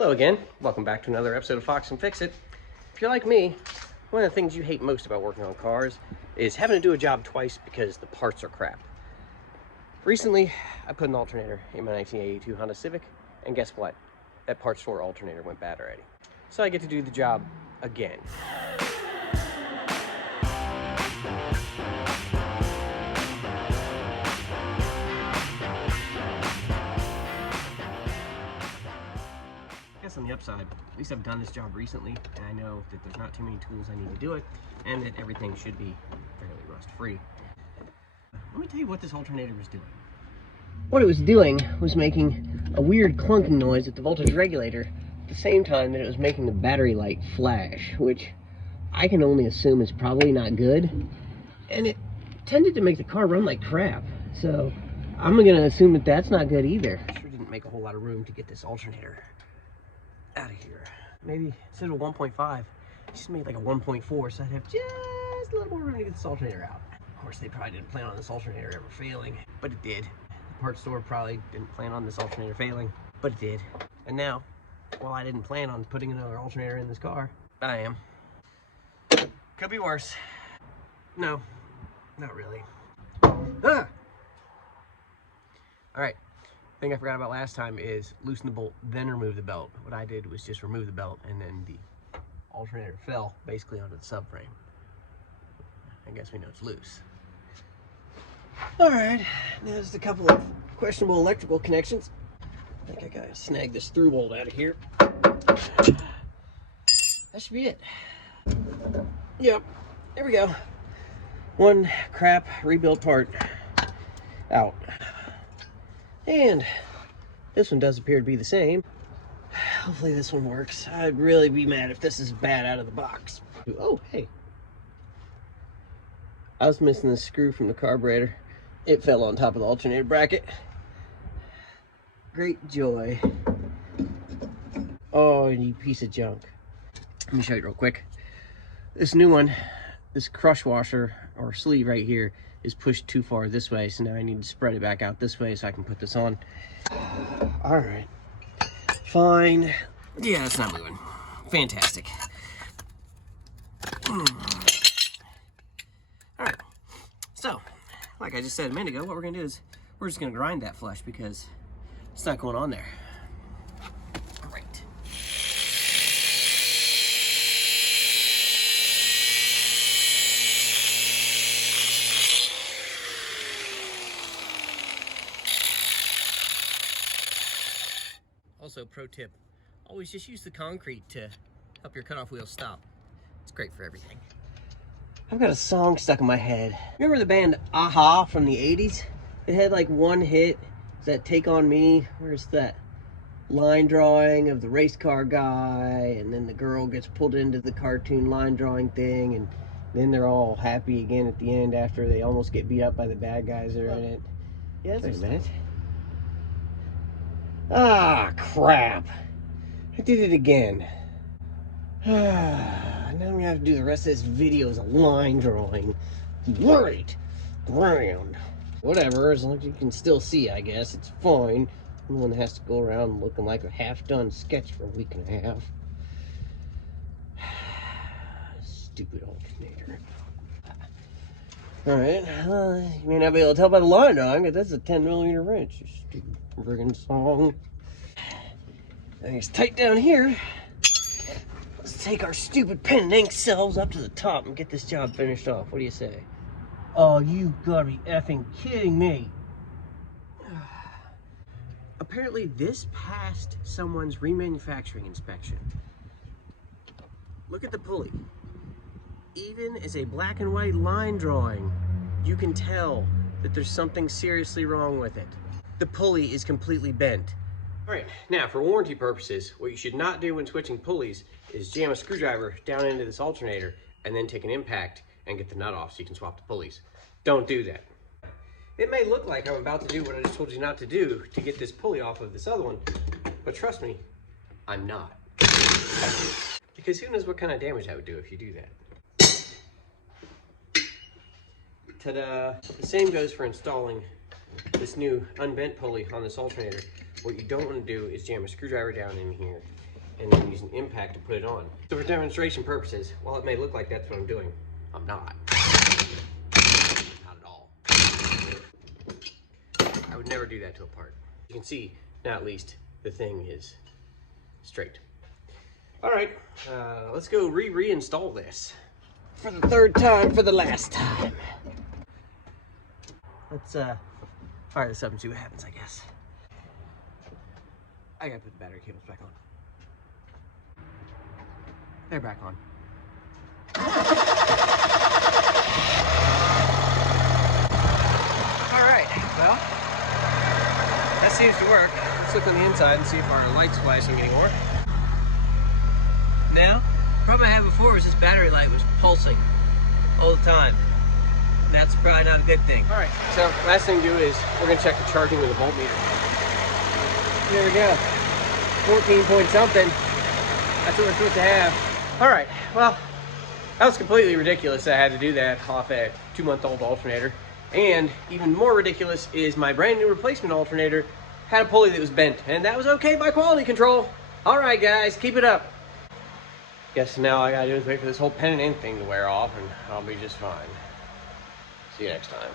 Hello again, welcome back to another episode of Fox and Fix It. If you're like me, one of the things you hate most about working on cars is having to do a job twice because the parts are crap. Recently, I put an alternator in my 1982 Honda Civic, and guess what? That parts store alternator went bad already. So I get to do the job again. On the upside, at least I've done this job recently, and I know that there's not too many tools I need to do it, and that everything should be fairly rust-free. Let me tell you what this alternator was doing. What it was doing was making a weird clunking noise at the voltage regulator at the same time that it was making the battery light flash, which I can only assume is probably not good, and it tended to make the car run like crap, so I'm gonna assume that that's not good either. Sure didn't make a whole lot of room to get this alternator out of here. Maybe instead of a 1.5, I just made like a 1.4, so I'd have just a little more room to get this alternator out. Of course, they probably didn't plan on this alternator ever failing, but it did. The parts store probably didn't plan on this alternator failing, but it did. And now, while I didn't plan on putting another alternator in this car, I am. Could be worse. No, not really. Ah! All right. Thing I forgot about last time is loosen the bolt, then remove the belt. What I did was just remove the belt, and then the alternator fell basically onto the subframe. I guess we know it's loose. All right, now there's a couple of questionable electrical connections. I think I gotta snag this through bolt out of here. That should be it. Yep, there we go. One crap rebuilt part out. And this one does appear to be the same. Hopefully this one works. I'd really be mad if this is bad out of the box. Oh, hey. I was missing the screw from the carburetor. It fell on top of the alternator bracket. Great joy. Oh, you piece of junk. Let me show you real quick. This new one, this crush washer or sleeve right here is pushed too far this way, so now I need to spread it back out this way so I can put this on. All right, fine. Yeah, it's not moving. Fantastic. All right, so like I just said a minute ago, what we're gonna do is we're just gonna grind that flush because it's not going on there. All right. Also, pro tip, always just use the concrete to help your cutoff wheel stop. It's great for everything. I've got a song stuck in my head. Remember the band Aha from the 80s? It had like one hit, it's that Take On Me, where's that line drawing of the race car guy, and then the girl gets pulled into the cartoon line drawing thing, and then they're all happy again at the end after they almost get beat up by the bad guys that are in it. Yeah, wait a minute. Ah, crap. I did it again. Now I'm gonna have to do the rest of this video as a line drawing. Right. Ground. Whatever, as long as you can still see, I guess. It's fine. No one has to go around looking like a half-done sketch for a week and a half. Stupid alternator. Alright, you may not be able to tell by the line drawing, but that's a 10mm wrench. You stupid friggin' song. I think it's tight down here. Let's take our stupid pen and ink selves up to the top and get this job finished off. What do you say? Oh, you gotta be effing kidding me. Apparently this passed someone's remanufacturing inspection. Look at the pulley. Even as a black and white line drawing, you can tell that there's something seriously wrong with it. The pulley is completely bent. All right, now for warranty purposes, what you should not do when switching pulleys is jam a screwdriver down into this alternator and then take an impact and get the nut off so you can swap the pulleys. Don't do that. It may look like I'm about to do what I just told you not to do to get this pulley off of this other one, but trust me, I'm not. Because who knows what kind of damage I would do if you do that. Ta-da! The same goes for installing this new unbent pulley on this alternator. What you don't want to do is jam a screwdriver down in here and then use an impact to put it on. So for demonstration purposes, while it may look like that's what I'm doing, I'm not. Not at all. I would never do that to a part. You can see, now at least, the thing is straight. All right, let's go reinstall this. For the third time, for the last time. Let's fire this up and see what happens, I guess. I gotta put the battery cables back on. They're back on. All right, well, that seems to work. Let's look on the inside and see if our light's flashing anymore. Now, the problem I had before was this battery light was pulsing all the time. That's probably not a good thing. All right, so last thing to do is we're gonna check the charging with the voltmeter. There we go, 14 point something. That's what we're supposed to have. All right, well, that was completely ridiculous that I had to do that off a 2-month-old alternator. And even more ridiculous is my brand new replacement alternator had a pulley that was bent, and that was okay by quality control. All right, guys, keep it up. Guess now I gotta do is wait for this whole pen and ink thing to wear off, and I'll be just fine. See you next time.